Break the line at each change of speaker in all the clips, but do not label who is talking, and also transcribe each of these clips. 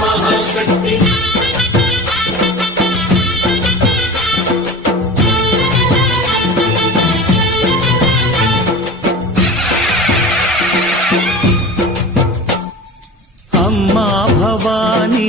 మహాశక్తి. అమ్మా భవానీ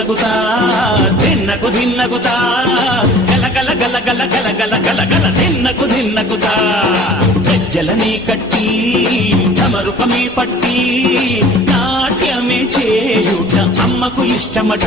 తిన్నకుతా తిన్నకు గల గల గల గలగల గలగల తిన్నకు తిన్నకుతా గజ్జలనే కట్టి తమరుపమే పట్టి నాట్యమే చేయుట అమ్మకు ఇష్టమట.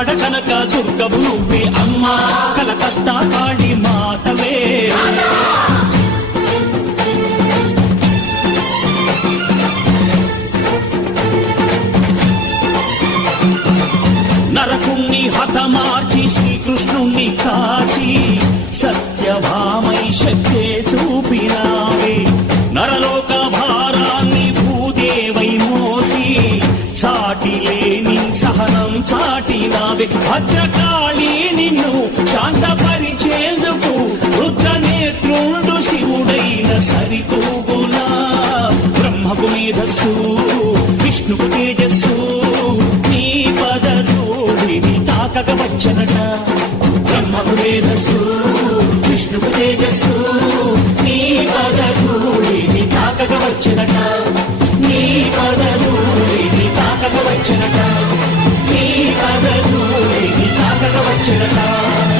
ఆడ కనక దుర్గవు నువ్వే అమ్మా కలకత్తా కాళీ మాతవే. భద్రకాళి నిన్ను శాంతపరిచేందుకు రుద్ర నేత్రుండు శివుడైన సరితూగునా. బ్రహ్మకు మేధస్సు విష్ణుకు తేజస్సు నీ పదధూడిని తాకక వచ్చనట బ్రహ్మకు మేధస్సు విష్ణుకు తేజస్సు నీ పదధూడిని తాకక వచ్చనట నీ పదధూడిని తాకక వచ్చనట
成
了伤